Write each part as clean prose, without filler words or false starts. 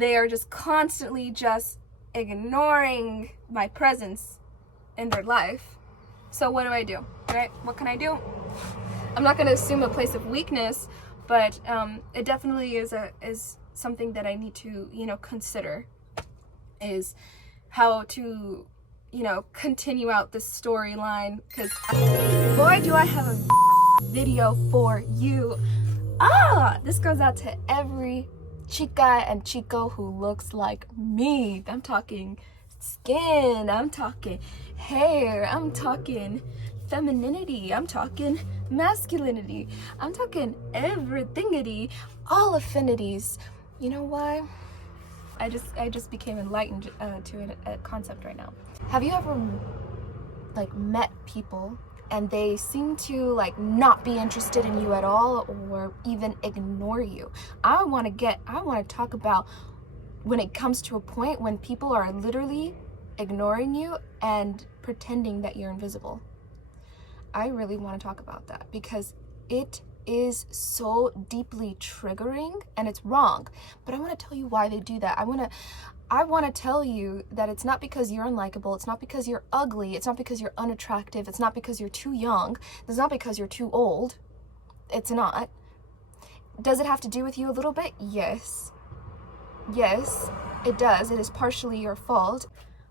they are just constantly just ignoring my presence in their life. So what do, right? What can I do? I'm not going to assume a place of weakness, but it definitely is something that I need to, consider, is how to, continue out this storyline, because boy, do I have a video for you. This goes out to every chica and chico who looks like me. I'm talking skin, I'm talking hair, I'm talking femininity, I'm talking masculinity, I'm talking everythingity, all affinities. You know why? I just became enlightened to a concept right now. Have you ever met people and they seem to not be interested in you at all, or even ignore you? I want to talk about when it comes to a point when people are literally ignoring you and pretending that you're invisible. I really want to talk about that because it is so deeply triggering and it's wrong. But I want to tell you why they do that. I want to tell you that it's not because you're unlikable, it's not because you're ugly, it's not because you're unattractive, it's not because you're too young, it's not because you're too old. It's not. Does it have to do with you a little bit? Yes. Yes, it does. It is partially your fault.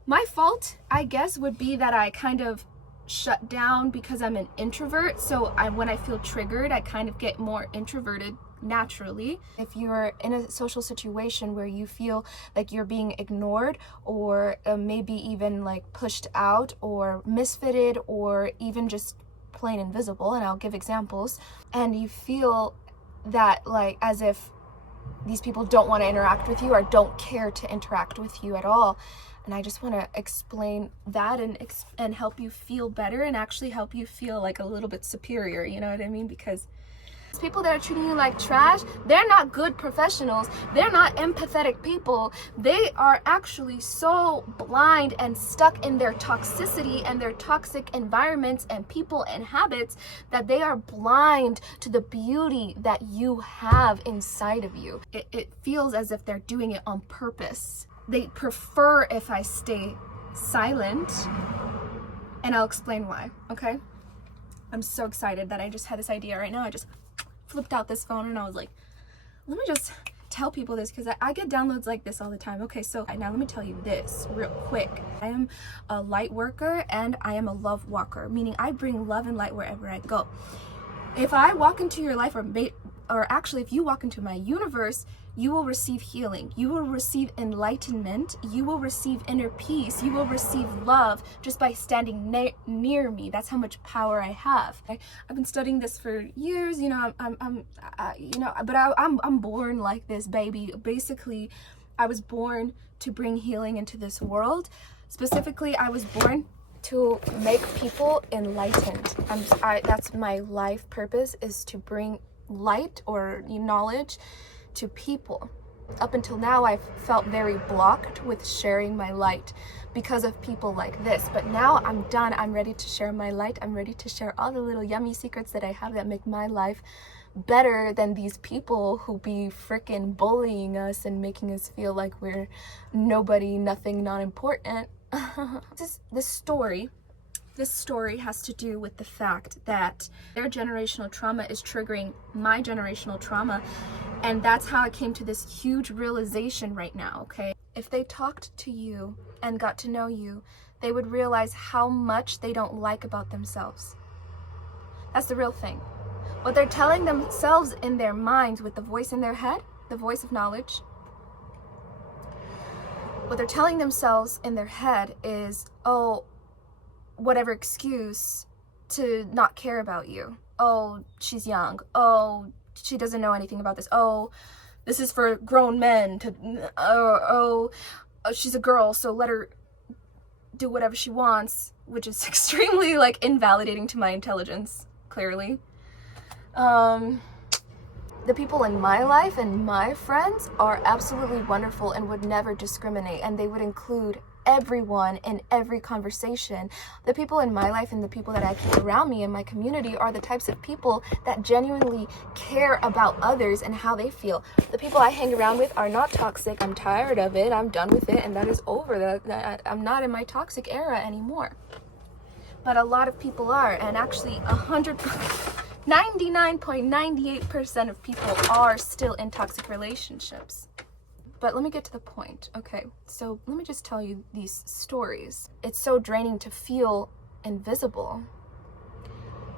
My fault, I guess, would be that I kind of shut down because I'm an introvert. So when I feel triggered, I kind of get more introverted naturally. If you're in a social situation where you feel like you're being ignored, or maybe even pushed out or misfitted, or even just plain invisible, and I'll give examples, and you feel that as if these people don't want to interact with you or don't care to interact with you at all. And I just want to explain that and help you feel better, and actually help you feel a little bit superior, you know what I mean? Because people that are treating you like trash, they're not good professionals. They're not empathetic people. They are actually so blind and stuck in their toxicity and their toxic environments and people and habits that they are blind to the beauty that you have inside of you. It feels as if they're doing it on purpose. They prefer if I stay silent, and I'll explain why, okay? I'm so excited that I just had this idea right now. I just flipped out this phone and I was like, let me just tell people this, because I get downloads like this all the time. Okay, so now let me tell you this real quick. I am a light worker and I am a love walker, meaning I bring love and light wherever I go. If I walk into your life, or actually if you walk into my universe, you will receive healing, you will receive enlightenment, you will receive inner peace, you will receive love just by standing near me. That's how much power I have. I've been studying this for years, but I'm born like this, baby. Basically, I was born to bring healing into this world. Specifically, I was born to make people enlightened. That's my life purpose, is to bring light or knowledge to people. Up until now, I've felt very blocked with sharing my light because of people like this. But now I'm done. I'm ready to share my light. I'm ready to share all the little yummy secrets that I have that make my life better than these people who be freaking bullying us and making us feel like we're nobody, nothing, not important. This story has to do with the fact that their generational trauma is triggering my generational trauma, and that's how I came to this huge realization right now, okay? If they talked to you and got to know you, they would realize how much they don't like about themselves. That's the real thing. What they're telling themselves in their minds with the voice in their head, the voice of knowledge, what they're telling themselves in their head is, oh, whatever excuse to not care about you. Oh, she's young. Oh, she doesn't know anything about this. Oh, this is for grown men to, oh, she's a girl, so let her do whatever she wants, which is extremely The people in my life and my friends are absolutely wonderful and would never discriminate, and they would include everyone in every conversation. The people in my life and the people that I keep around me in my community are the types of people that genuinely care about others and how they feel. The people I hang around with are not toxic. I'm tired of it. I'm done with it, and that is over. I'm not in my toxic era anymore. But a lot of people are, and actually 99.98% of people are still in toxic relationships. But let me get to the point. Okay, so let me just tell you these stories. It's so draining to feel invisible,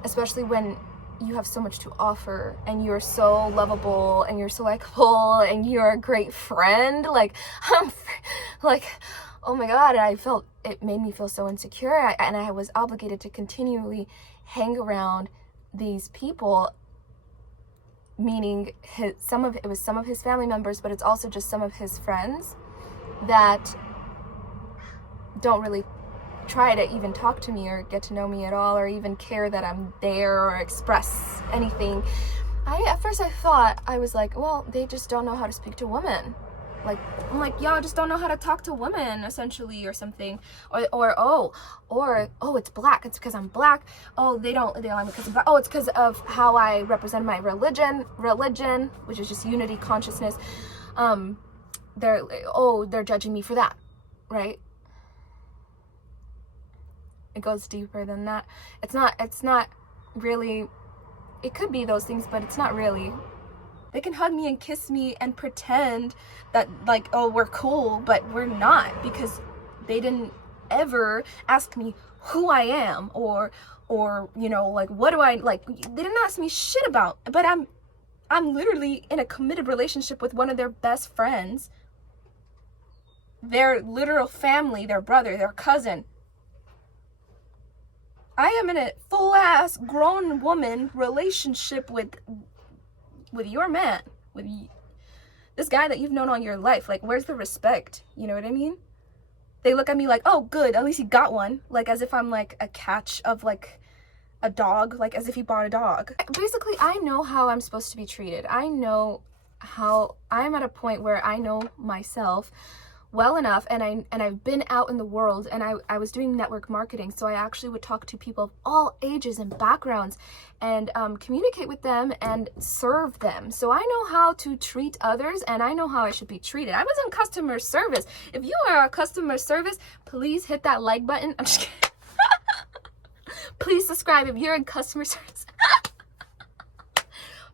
especially when you have so much to offer and you're so lovable and you're so likable and you're a great friend. Like, oh my God, it made me feel so insecure, and I was obligated to continually hang around these people, meaning it was some of his family members, but it's also just some of his friends that don't really try to even talk to me or get to know me at all, or even care that I'm there or express anything. At first I thought, I was like, well, they just don't know how to speak to women. Like, I'm like, y'all just don't know how to talk to women, essentially, or something. Or it's black. It's because I'm black. Oh, they don't like me because I'm black. Oh, it's because of how I represent my religion, which is just unity consciousness. They're judging me for that, right? It goes deeper than that. It's not really, it could be those things, but it's not really. They can hug me and kiss me and pretend that, like, oh, we're cool, but we're not, because they didn't ever ask me who I am or you know, like, what do I like. They didn't ask me shit about, but I'm literally in a committed relationship with one of their best friends, their literal family, their brother, their cousin. I am in a full-ass grown woman relationship with your man, with this guy that you've known all your life. Like, where's the respect? You know what I mean? They look at me like, oh, good, at least he got one. Like, as if I'm like a catch of like a dog, like as if he bought a dog. Basically, I know how I'm supposed to be treated. I know how I'm at a point where I know myself well enough, and I've been out in the world, and I was doing network marketing, so I actually would talk to people of all ages and backgrounds and communicate with them and serve them. So I know how to treat others, and I know how I should be treated. I was in customer service. If you are a customer service, please hit that like button. I'm just kidding. Please subscribe if you're in customer service.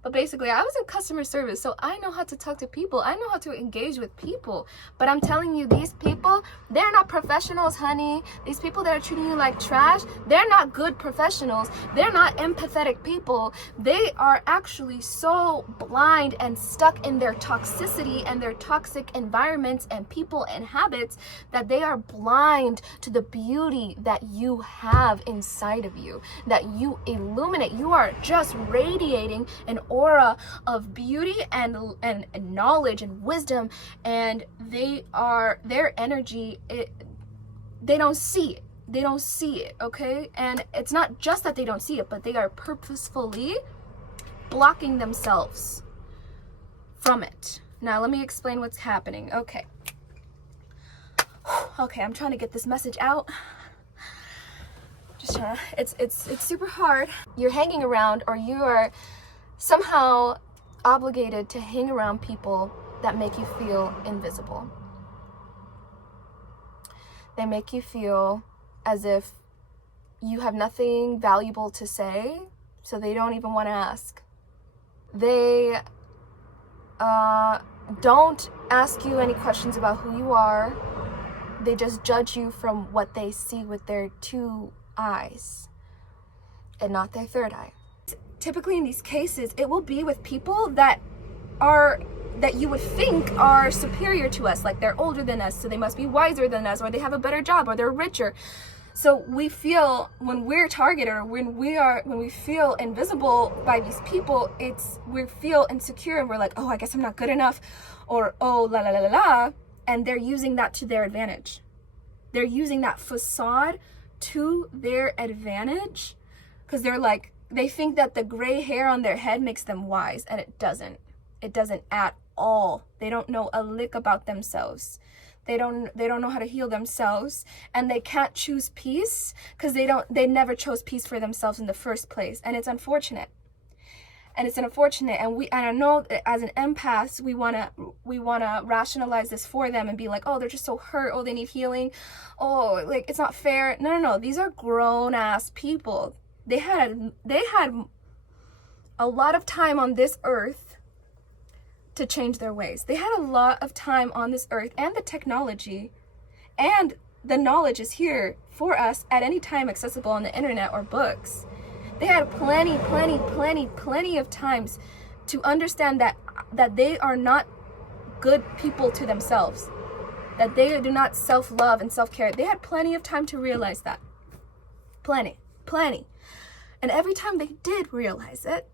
But basically, I was in customer service, so I know how to talk to people. I know how to engage with people. But I'm telling you, these people, they're not professionals, honey. These people that are treating you like trash, they're not good professionals. They're not empathetic people. They are actually so blind and stuck in their toxicity and their toxic environments and people and habits that they are blind to the beauty that you have inside of you, that you illuminate. You are just radiating an aura of beauty and knowledge and wisdom, and their energy, they don't see it, okay? And it's not just that they don't see it, but they are purposefully blocking themselves from it. Now let me explain what's happening. Okay, I'm trying to get this message out. Just trying to, it's super hard. You're hanging around, or you are somehow obligated to hang around people that make you feel invisible. They make you feel as if you have nothing valuable to say, so they don't even want to ask. They don't ask you any questions about who you are. They just judge you from what they see with their two eyes and not their third eye. Typically in these cases, it will be with people that you would think are superior to us, like they're older than us, so they must be wiser than us, or they have a better job, or they're richer. So we feel, when we're targeted, or when we feel invisible by these people, we feel insecure, and we're like, oh, I guess I'm not good enough, or oh, la la la la la, and they're using that to their advantage. They're using that facade to their advantage, because they think that the gray hair on their head makes them wise, and it doesn't. It doesn't at all. They don't know a lick about themselves. They don't know how to heal themselves, and they can't choose peace because they never chose peace for themselves in the first place. And it's unfortunate. And I know as an empath, we wanna rationalize this for them and be like, oh, they're just so hurt, oh, they need healing, oh, like it's not fair. No. These are grown ass people. They had a lot of time on this earth to change their ways. They had a lot of time on this earth, and the technology and the knowledge is here for us at any time, accessible on the internet or books. They had plenty of times to understand that they are not good people to themselves, that they do not self-love and self-care. They had plenty of time to realize that. Plenty. And every time they did realize it,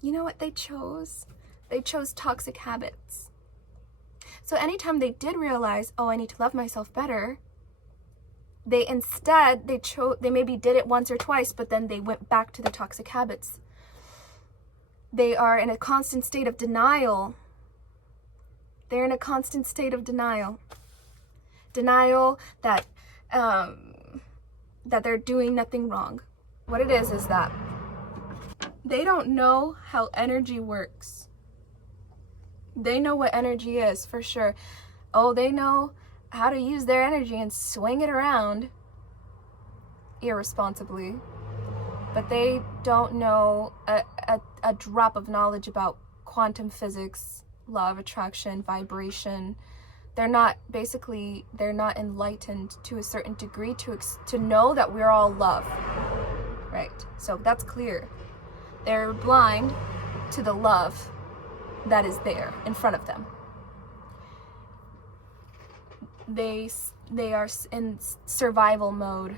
you know what they chose? They chose toxic habits. So anytime they did realize, oh, I need to love myself better, they maybe did it once or twice, but then they went back to the toxic habits. They are in a constant state of denial. They're in a constant state of denial. Denial that they're doing nothing wrong. What it is that they don't know how energy works. They know what energy is for sure. Oh, they know how to use their energy and swing it around irresponsibly, but they don't know a drop of knowledge about quantum physics, law of attraction, vibration. They're not enlightened to a certain degree to know that we're all love, right? So that's clear. They're blind to the love that is there in front of them. They are in survival mode,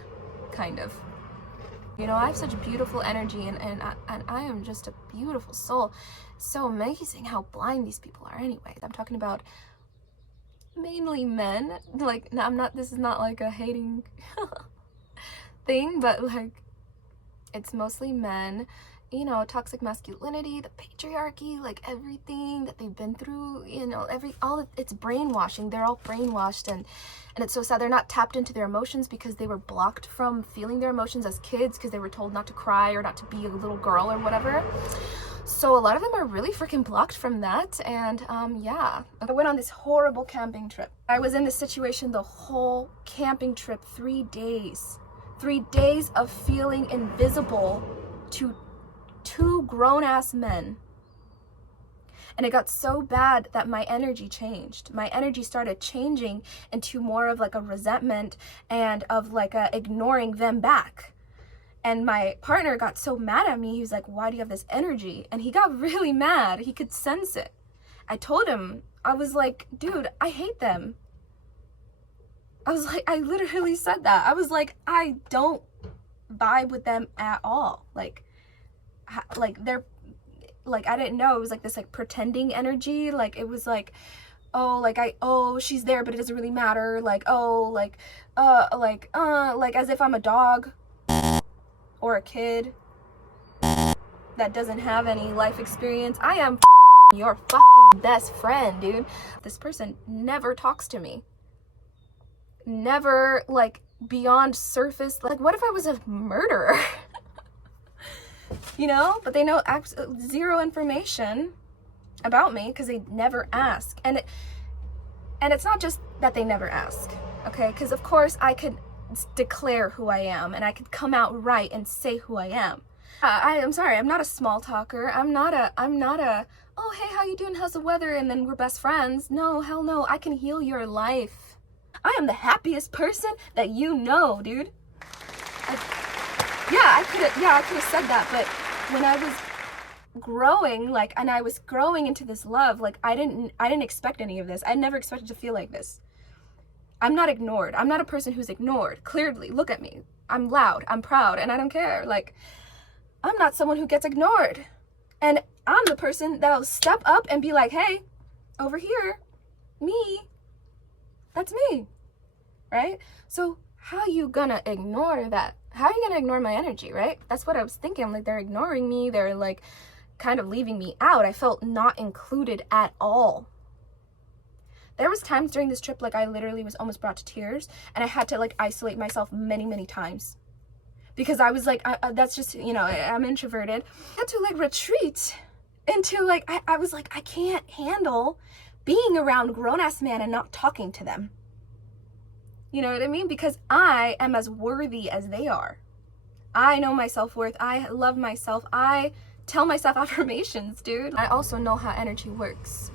kind of. You know, I have such beautiful energy, and I am just a beautiful soul. So amazing how blind these people are anyway. I'm talking about mainly men. Like, this is not like a hating thing, but like, it's mostly men. You know, toxic masculinity, the patriarchy, like everything that they've been through, you know, it's brainwashing. They're all brainwashed, and it's so sad. They're not tapped into their emotions because they were blocked from feeling their emotions as kids because they were told not to cry or not to be a little girl or whatever. So a lot of them are really freaking blocked from that. And yeah, I went on this horrible camping trip. I was in this situation the whole camping trip, 3 days. 3 days of feeling invisible to 2 grown-ass men. And it got so bad that my energy changed. My energy started changing into more of like a resentment and of like a ignoring them back. And my partner got so mad at me. He was like, why do you have this energy? And he got really mad. He could sense it. I told him, I was like, dude, I hate them. I literally said that. I was like, I don't vibe with them at all. Like they're like, I didn't know it was like this like pretending energy. Like it was like, oh, she's there, but it doesn't really matter. Like, oh, like as if I'm a dog or a kid that doesn't have any life experience. I am your fucking best friend, dude. This person never talks to me. Never, like, beyond surface. Like, what if I was a murderer? You know, but they know zero information about me because they never ask. And it's not just that they never ask, okay? Because of course I could declare who I am and I could come out right and say who I am. I'm sorry, I'm not a small talker. I'm not a, oh, hey, how you doing? How's the weather? And then we're best friends. No, hell no. I can heal your life. I am the happiest person that you know, dude. I could have said that, but when I was growing, like, and I was growing into this love, like, I didn't expect any of this. I never expected to feel like this. I'm not ignored. I'm not a person who's ignored. Clearly, look at me. I'm loud, I'm proud, and I don't care. Like, I'm not someone who gets ignored. And I'm the person that'll step up and be like, hey, over here, me, that's me, right? So how you gonna ignore that? How are you gonna ignore my energy, right? That's what I was thinking. I'm like, they're ignoring me. They're like, kind of leaving me out. I felt not included at all. There was times during this trip, like I literally was almost brought to tears, and I had to like isolate myself many, many times. Because I was like, that's just, you know, I'm introverted. I had to like retreat into like, I was like, I can't handle being around grown-ass men and not talking to them. You know what I mean? Because I am as worthy as they are. I know my self-worth. I love myself. I tell myself affirmations, dude. I also know how energy works.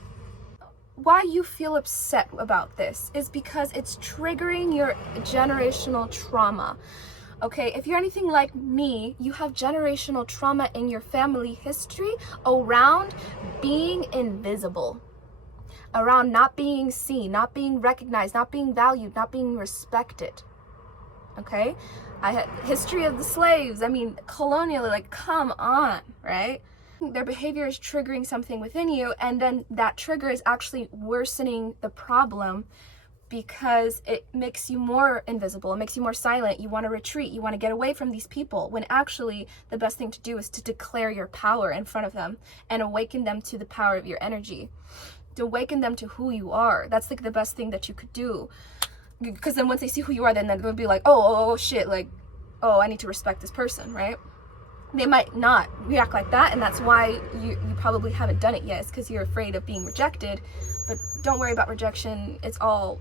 Why you feel upset about this is because it's triggering your generational trauma. Okay, if you're anything like me, you have generational trauma in your family history around being invisible, around not being seen, not being recognized, not being valued, not being respected. Okay, I had history of the slaves. I mean, colonially, like, come on, right? Their behavior is triggering something within you, and then that trigger is actually worsening the problem because it makes you more invisible, it makes you more silent. You want to retreat, you want to get away from these people, when actually the best thing to do is to declare your power in front of them and awaken them to the power of your energy, to awaken them to who you are. That's like the best thing that you could do, because then once they see who you are, then they'll be like, oh shit, like, oh, I need to respect this person, right? They might not react like that, and that's why you probably haven't done it yet. It's because you're afraid of being rejected. But don't worry about rejection. It's all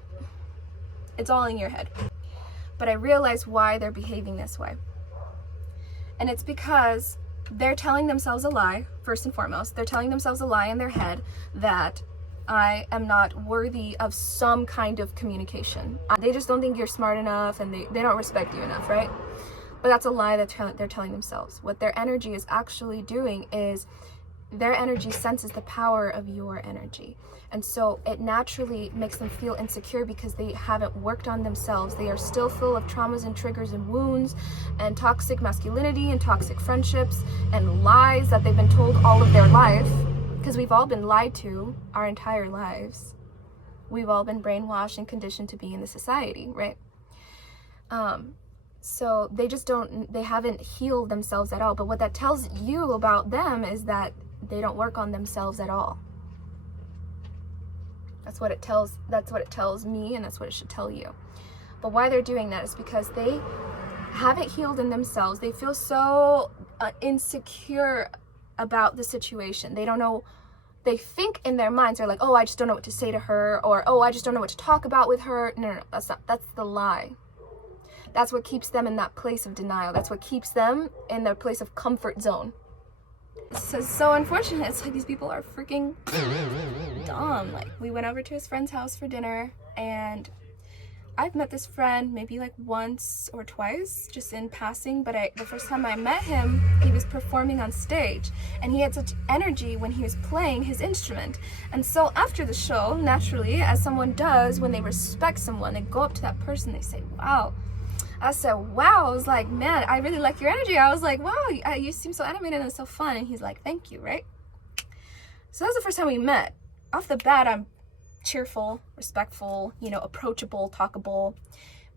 in your head. But I realize why they're behaving this way. And it's because they're telling themselves a lie, first and foremost. They're telling themselves a lie in their head that I am not worthy of some kind of communication. They just don't think you're smart enough, and they don't respect you enough, right? But that's a lie that they're telling themselves. What their energy is actually doing is their energy senses the power of your energy. And so it naturally makes them feel insecure because they haven't worked on themselves. They are still full of traumas and triggers and wounds and toxic masculinity and toxic friendships and lies that they've been told all of their life. Because we've all been lied to our entire lives. We've all been brainwashed and conditioned to be in the society, right? So they haven't healed themselves at all. But what that tells you about them is that they don't work on themselves at all. That's what it tells me, and that's what it should tell you. But why they're doing that is because they haven't healed in themselves. They feel so insecure about the situation. They don't know. They think in their minds, they're like, oh, I just don't know what to say to her, or oh, I just don't know what to talk about with her. No, that's the lie. That's what keeps them in that place of denial. That's what keeps them in their place of comfort zone. So unfortunate. It's like these people are freaking dumb. Like, we went over to his friend's house for dinner, and I've met this friend maybe like once or twice, just in passing, but the first time I met him, he was performing on stage, and he had such energy when he was playing his instrument. And so after the show, naturally, as someone does when they respect someone, they go up to that person, they say, wow. I said, wow. I was like, man, I really like your energy. I was like, wow, you seem so animated and so fun. And he's like, thank you, right? So that was the first time we met. Off the bat, I'm cheerful, respectful, approachable, talkable.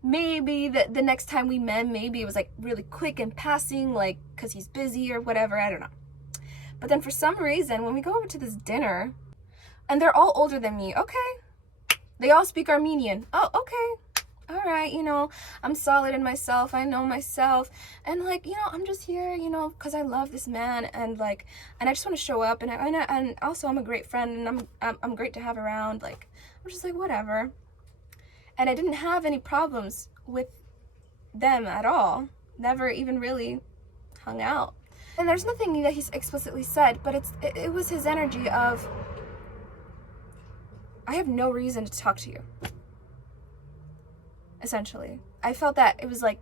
Maybe the next time we met, maybe it was like really quick and passing, like because he's busy or whatever, I don't know. But then for some reason, when we go over to this dinner, and they're all older than me, okay, they all speak Armenian. Oh, okay. All right, I'm solid in myself. I know myself. And like, I'm just here, because I love this man, and I just want to show up, and also I'm a great friend, and I'm great to have around. Like, I'm just like, whatever. And I didn't have any problems with them at all. Never even really hung out. And there's nothing that he's explicitly said, but it was his energy of, I have no reason to talk to you. Essentially, I felt that it was like,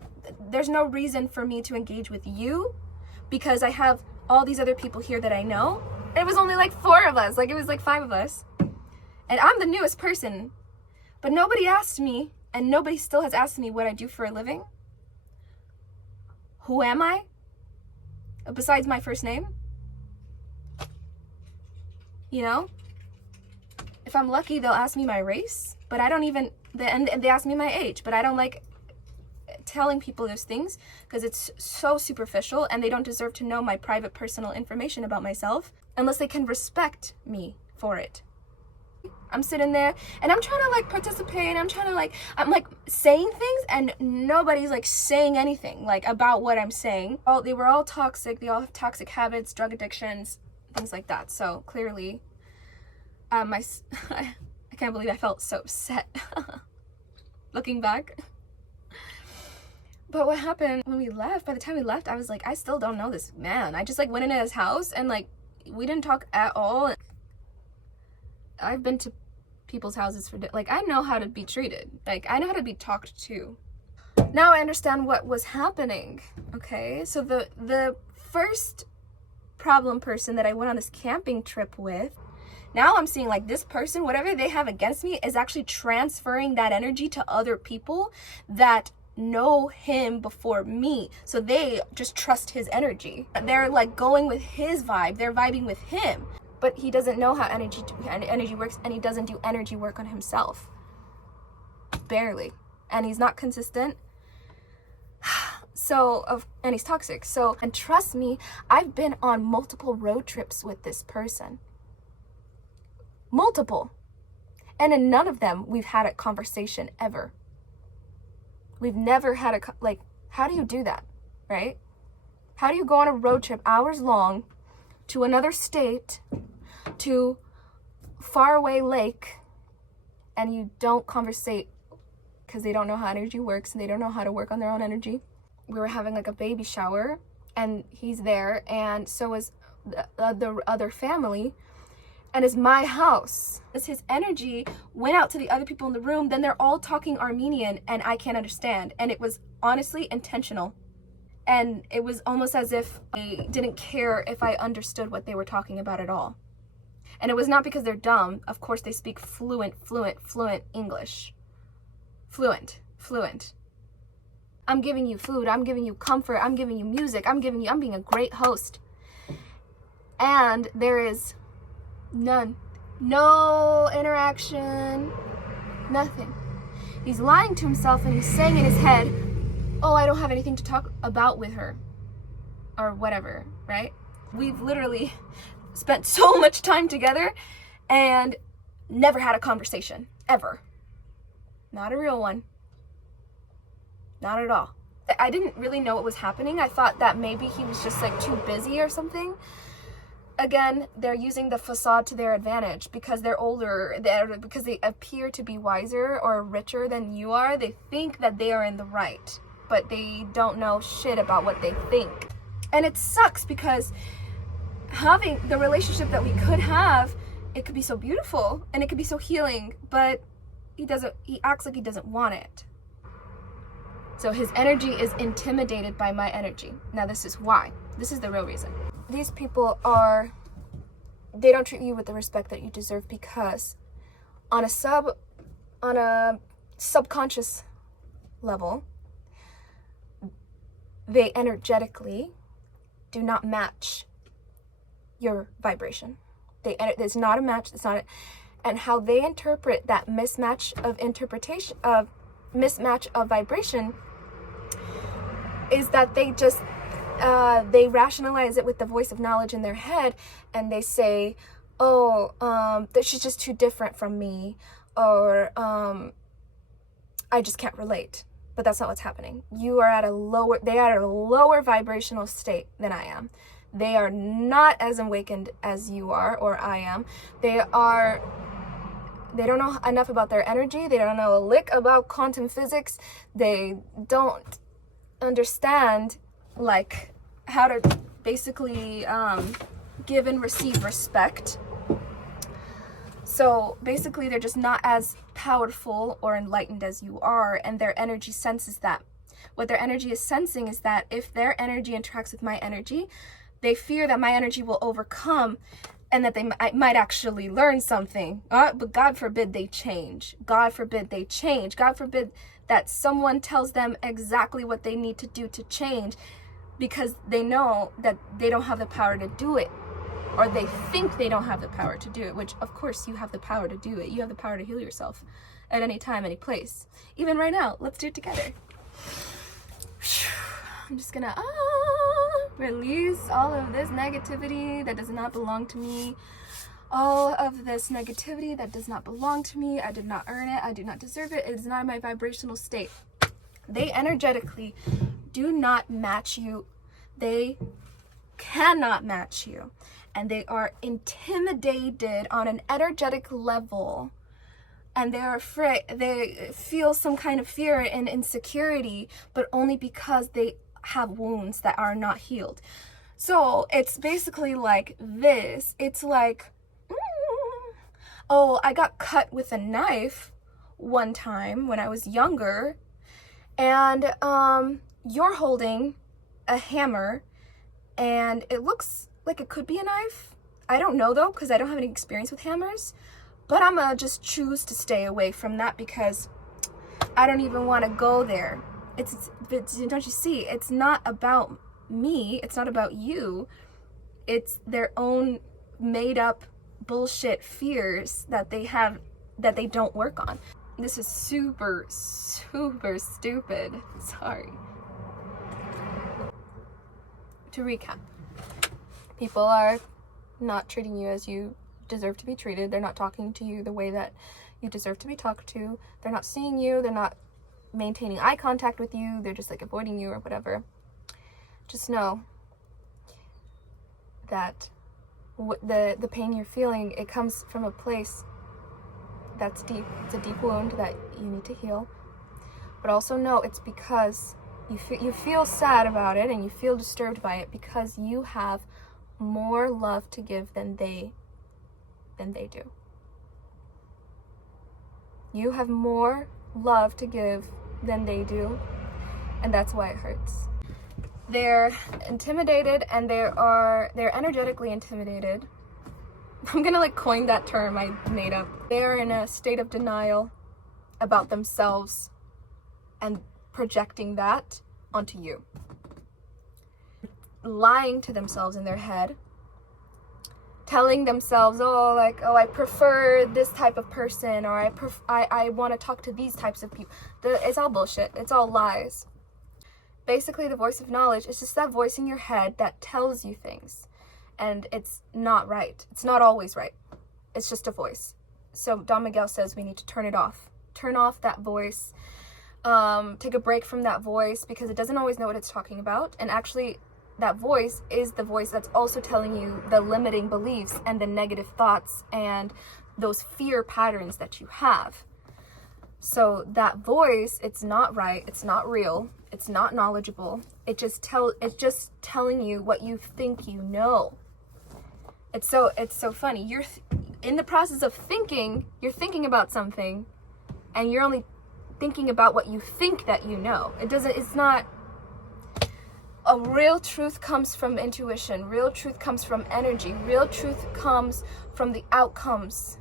there's no reason for me to engage with you because I have all these other people here that I know. It was only like 4 of us, it was like 5 of us. And I'm the newest person, but nobody asked me, and nobody still has asked me what I do for a living. Who am I? Besides my first name? If I'm lucky, they'll ask me my race, but I don't even, and they ask me my age, but I don't telling people those things because it's so superficial and they don't deserve to know my private personal information about myself unless they can respect me for it. I'm sitting there and I'm trying to like participate. I'm like saying things and nobody's like saying anything like about what I'm saying. They were all toxic. They all have toxic habits, drug addictions, things like that. So clearly, I can't believe I felt so upset looking back. But what happened when we left, by the time we left, I was like, I still don't know this man. I just like went into his house and like we didn't talk at all. I've been to people's houses for like I know how to be treated. Like I know how to be talked to. Now I understand what was happening. Okay, so the first problem person that I went on this camping trip with, now I'm seeing like this person, whatever they have against me, is actually transferring that energy to other people that know him before me. So they just trust his energy. They're like going with his vibe. They're vibing with him. But he doesn't know how energy works, and he doesn't do energy work on himself. Barely. And he's not consistent. And he's toxic. And trust me, I've been on multiple road trips with this person. Multiple. And in none of them we've had a conversation ever. We've never had how do you do that, right? How do you go on a road trip hours long to another state, to faraway lake, and you don't conversate because they don't know how energy works and they don't know how to work on their own energy? We were having like a baby shower and he's there, and so is the other family, and it's my house. As his energy went out to the other people in the room, then they're all talking Armenian and I can't understand, and it was honestly intentional. And it was almost as if they didn't care if I understood what they were talking about at all. And it was not because they're dumb. Of course they speak fluent English. Fluent. I'm giving you food, I'm giving you comfort, I'm giving you music, I'm being a great host. And there is no interaction, nothing. He's lying to himself and he's saying in his head, oh, I don't have anything to talk about with her or whatever, right? We've literally spent so much time together and never had a conversation, ever. Not a real one. Not at all. I didn't really know what was happening. I thought that maybe he was just like too busy or something. Again, they're using the facade to their advantage because they're older, because they appear to be wiser or richer than you are. They think that they are in the right, but they don't know shit about what they think. And it sucks because having the relationship that we could have, it could be so beautiful and it could be so healing, but he acts like he doesn't want it. So his energy is intimidated by my energy. Now this is why. This is the real reason. These people they don't treat you with the respect that you deserve because on a subconscious level, they energetically do not match your vibration. There's not a match. And how they interpret that mismatch of vibration is that they just they rationalize it with the voice of knowledge in their head, and they say, that she's just too different from me, or I just can't relate. But that's not what's happening. They are at a lower vibrational state than I am. They are not as awakened as you are or I am. They don't know enough about their energy. They don't know a lick about quantum physics. They don't understand like how to basically give and receive respect. So basically they're just not as powerful or enlightened as you are, and their energy senses that. What their energy is sensing is that if their energy interacts with my energy, they fear that my energy will overcome and that they might actually learn something. But God forbid they change. God forbid they change. God forbid that someone tells them exactly what they need to do to change, because they know that they don't have the power to do it, or they think they don't have the power to do it, which of course you have the power to do it. You have the power to heal yourself at any time, any place. Even right now, let's do it together. I'm just gonna release all of this negativity that does not belong to me. All of this negativity that does not belong to me. I did not earn it. I do not deserve it. It is not my vibrational state. They energetically do not match you. They cannot match you. And they are intimidated on an energetic level. And they are afraid. They feel some kind of fear and insecurity, but only because they have wounds that are not healed. So it's basically like this. It's like, oh, I got cut with a knife one time when I was younger, and you're holding a hammer, and it looks like it could be a knife. I don't know though, because I don't have any experience with hammers, but I'm gonna just choose to stay away from that because I don't even want to go there. Don't you see? It's not about me. It's not about you. It's their own made up bullshit fears that they have that they don't work on. This is super, super stupid. Sorry. To recap, people are not treating you as you deserve to be treated. They're not talking to you the way that you deserve to be talked to. They're not seeing you. They're not maintaining eye contact with you. They're just like avoiding you or whatever. Just know that the pain you're feeling, it comes from a place that's deep. It's a deep wound that you need to heal. But also know it's because you feel sad about it and you feel disturbed by it because you have more love to give than they do. You have more love to give than they do, and that's why it hurts. They're intimidated, and they're energetically intimidated. I'm gonna like coin that term I made up. They're in a state of denial about themselves and projecting that onto you. Lying to themselves in their head, telling themselves, oh, I prefer this type of person, or I want to talk to these types of people. It's all bullshit. It's all lies. Basically, the voice of knowledge is just that voice in your head that tells you things, and it's not right. It's not always right. It's just a voice. So Don Miguel says we need to turn it off. Turn off that voice. Take a break from that voice because it doesn't always know what it's talking about, and actually that voice is the voice that's also telling you the limiting beliefs and the negative thoughts and those fear patterns that you have. So that voice, it's not right, it's not real, it's not knowledgeable. It's just telling you what you think you know. It's so funny. You're in the process of thinking, you're thinking about something, and you're only thinking about what you think that you know. It's not. A real truth comes from intuition. Real truth comes from energy. Real truth comes from the outcomes.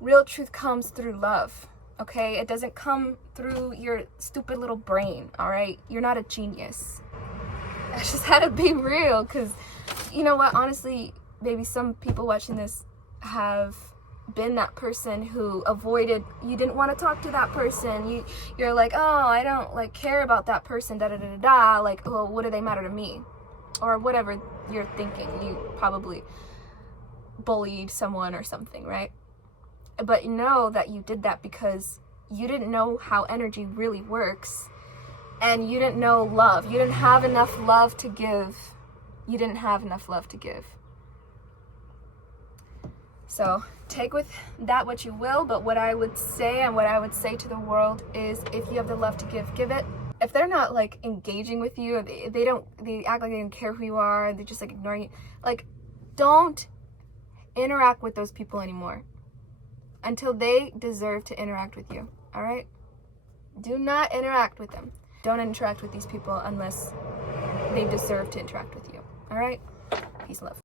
Real truth comes through love, okay? It doesn't come through your stupid little brain, all right? You're not a genius. I just had to be real because, you know what? Honestly, maybe some people watching this have been that person who avoided, you didn't want to talk to that person, you're like, oh, I don't like care about that person, da da da da da, like, oh, what do they matter to me, or whatever you're thinking. You probably bullied someone or something, right? But know that you did that because you didn't know how energy really works, and you didn't know love. You didn't have enough love to give. You didn't have enough love to give. So take with that what you will, but what I would say and what I would say to the world is, if you have the love to give it. If they're not like engaging with you, they act like they don't care who you are, they're just like ignoring you, like, don't interact with those people anymore until they deserve to interact with you, all right? Do not interact with them. Don't interact with these people unless they deserve to interact with you, all right? Peace and love.